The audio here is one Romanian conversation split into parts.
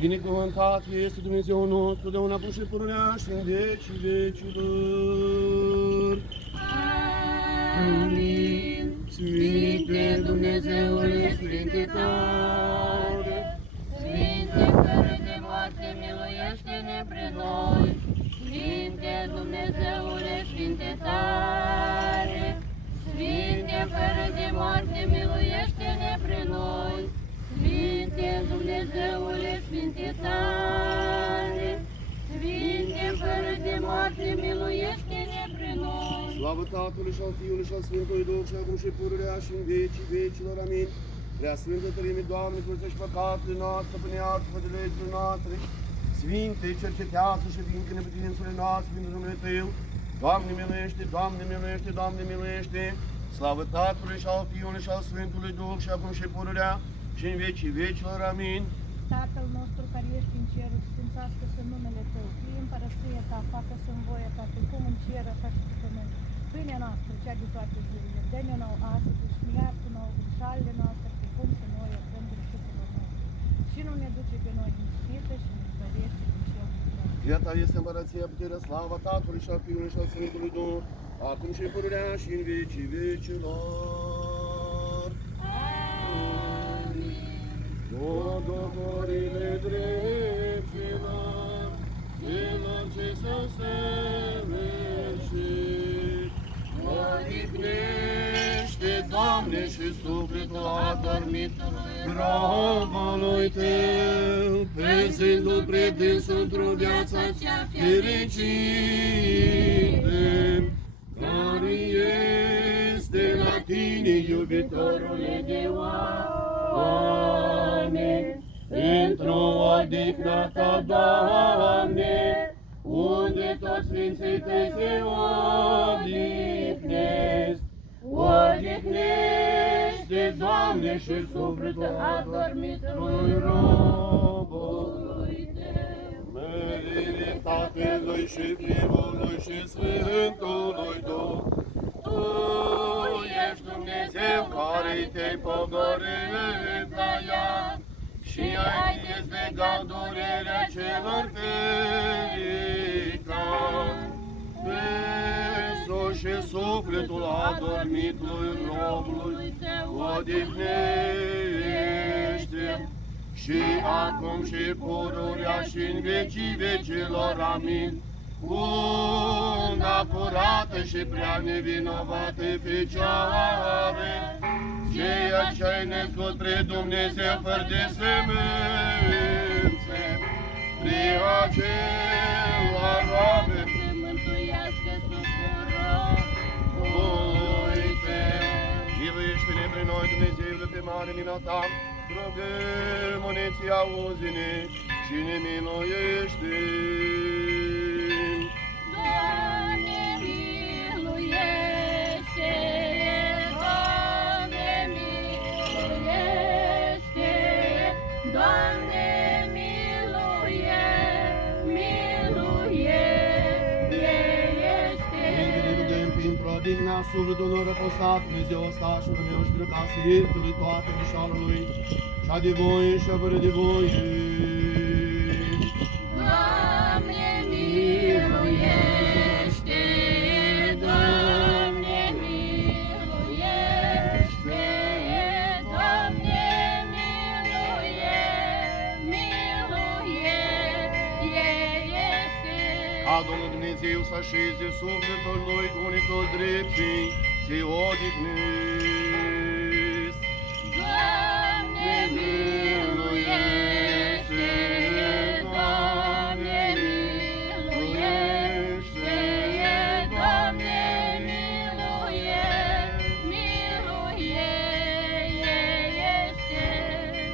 Binecuvântat este Dumnezeu nostru, de una pus și pururea și în vecii vecilor. Amin. Sfinte Dumnezeule, Sfinte tare, Sfinte fără de moarte, miluiește-ne pre noi. Sfinte Dumnezeule, Sfinte tare, Sfinte fără de moarte, miluiește-ne pre noi. Sfinte Dumnezeule, Sfinte tare, Sfinte fără de moarte, miluiește-ne pre noi. Slavă Tatălui și al Fiului și al Sfântului Duh și acum și pururea și în vecii vecilor. Amin. Prea Sfântă Trăime, Doamne, curățești păcatele noastre, până iartă de legile noastre. Sfinte, cercetează și vincă neputințele noastre prin numele Tău. Doamne miluiește, Doamne miluiește, Doamne miluiește. Slavă Tatălui și al Fiului și al Sfântului Duh și acum și pururea și în vecii vecilor. Amin. Tatăl nostru care ești în ceruri, sfințească-se numele Tău, fie împărăția Ta, facă-se în voia Ta, precum în cer, așa și pe pământ. Pâinea noastră, cea de toate zilele, dă-ne nouă astăzi și ne iartă nouă greșalile noastre, precum și noi iertăm greșelilor noastre. Și nu ne duce pe noi în ispită și ne izbăvește din cel rău. Iată este împărăția, puterea, slava Tatălui și al Fiului și al Sfântului Duh, acum și pururea și în vecii vecilor. Dogovorile dreptilor, celor ce s-au săvârșit, odihnește, Doamne, și sufletul adormitului robului Tău, prezându-l predâns într-o viața cea fericită, care este la Tine, iubitorule de oameni, într-o odihnă Ta, Doamne, unde toți Sfinții Tăi se odihnesc. Odihnește, Doamne, și sufletul adormitului robului Tău. Mărire Tatălui și Fiului și Sfântului Duh, Tu ești Dumnezeu care Te-ai pogorât la iad și ai dezlegat durerea celor fericați. Însuși și sufletul adormitului robului Tău odihnește și acum și pururea și în vecii vecilor. Amin. Una curată și prea nevinovată Fecioară, ceea ce ai născut pre Dumnezeu fără de sămânțe, prin acela roagă Să mântuiască suporul Tău. Miluiește-ne pre noi, Dumnezeu, de pe mare mila Ta, rugăm, uneți, auzi-ne și ne miluiește. Doamne, miluiește! Doamne, miluiește! Doamne, miluiește! Ne rugăm pentru adihna sufletului răposat, Dumnezeu ostașul meu și vrăca să iertului toate greșalului, și de voie și fără de voie. Doamne, miluiește! Doamne, miluiește! Doamne, miluiește! Ca Domnul Dumnezeu să așeze sufletul lui cu unicul drepții, să-i odihnesc. Doamne, miluiește! Doamne, miluiește! Doamne, miluiește!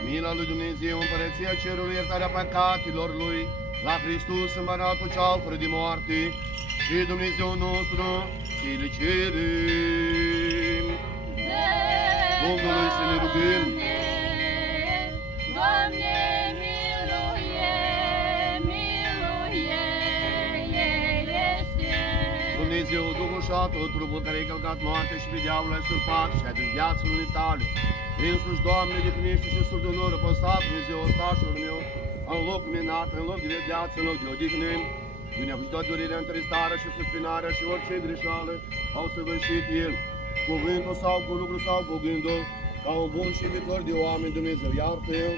Mila lui Dumnezeu, împărăția cerului, iertarea păcatelor lui, la Hristos împăratul cel fără de moarte, și Dumnezeu nostru, să-i cerem. Domnului să ne rugăm. Doamne, miluiește! Dumnezeu, Duhul și tot trupul care ai călcat moarte și pe diavolul ai surpat și ai adus viață în tale. Însuși, Doamne, de primește și sub de onor, păstat Dumnezeu, ostașul meu, în loc minat, în loc de viață, în loc de odihnă. Dumnezeu își dă durerea, întristarea și suspinarea și orice greșeală au săvârșit El. Cuvântul sau cu lucru sau cu gândul, ca un bun și iubitor de oameni, Dumnezeu iartă-l.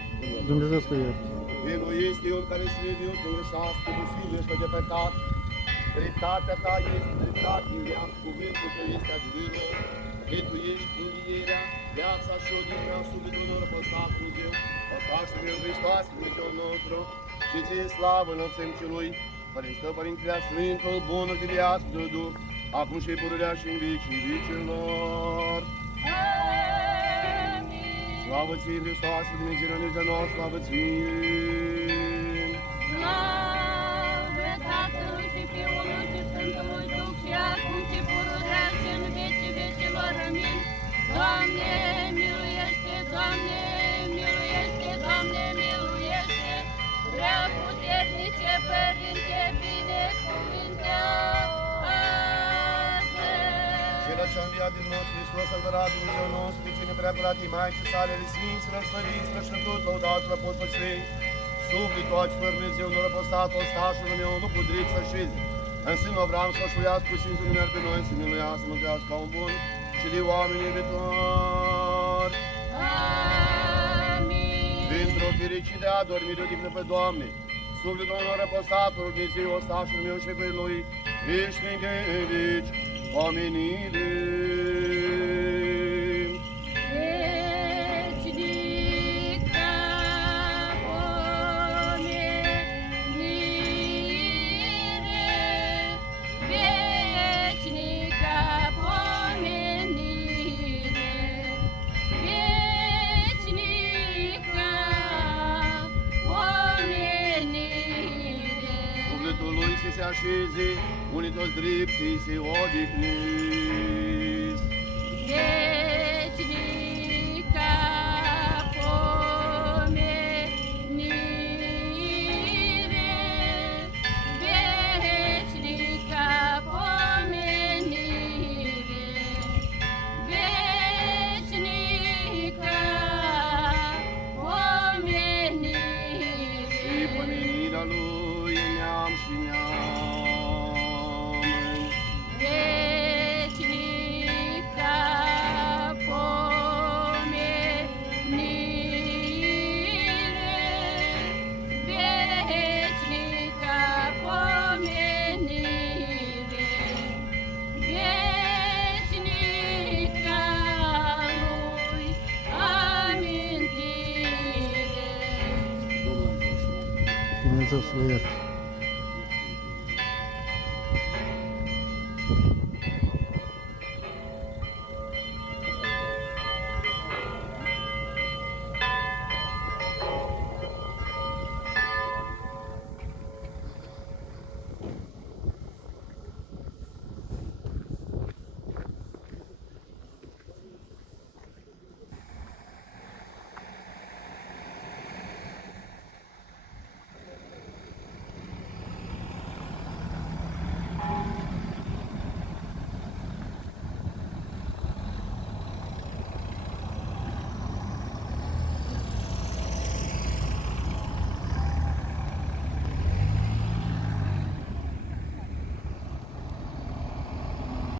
Dumnezeu să ierte. El este El care se vede să greșească, de silvește de păcat. Dreptatea ta este dreptate în viață, cuvântul tău este adevărul. Că tu ești învierea, viața și odihna sufletului răpăsat Dumnezeu. Păsașul meu Hristos, Dumnezeu nostru, și ție slavă înălțăm celui, Părinte Tău, Părinte Prea Sfântul, Bunul de viață, de Duh, acum și pururea și în vecii vicilor. Amin. Slavă ție, Hristoase, Dumnezeu nădejdea noastră, slavă ție! Slavă Tatălui și Fiului și Sfântului Duh și acum și pururea și în vecii vecilor. Amin. Doamne, miluiește, Doamne, miluiește, Doamne, miluiește. Prea puternice Părinte, binecuvântează. Cel ce-a înviat din morți, Hristos, adevărat Dumnezeu nostru, pe cine prea curatii Maicii sale, ale Sfinților, slăviților și în tot lăudatul Apostol Sfânt, sufletul acelor Dumnezeu, nu răpăsat, ostașul meu, nu cu drept să șezi. În sânul Avram să șuiască cu Sfințul Dumnezeu pe noi, să miluiască, să mântuiască ca un bun și de oameni iubitori. Amin. Dintr-o fericire a dormit odihnă pe Doamne, sufletul meu răpăsatul, Dumnezeu, ostașul meu și pe lui, ești în gândici, oamenire. Vecnica pomenire, vecnica pomenire, vecnica pomenire. Sufletul lui să se așeze, unii toți drepții se odihnesc. Vecnica pomenire, vecnica pomenire, vecnica pomenire. Și pomenirea lui în neam și neam. Vecnica pomenire, vecnica pomenire, vecnica lui amintire. Dumnezeu să ierte.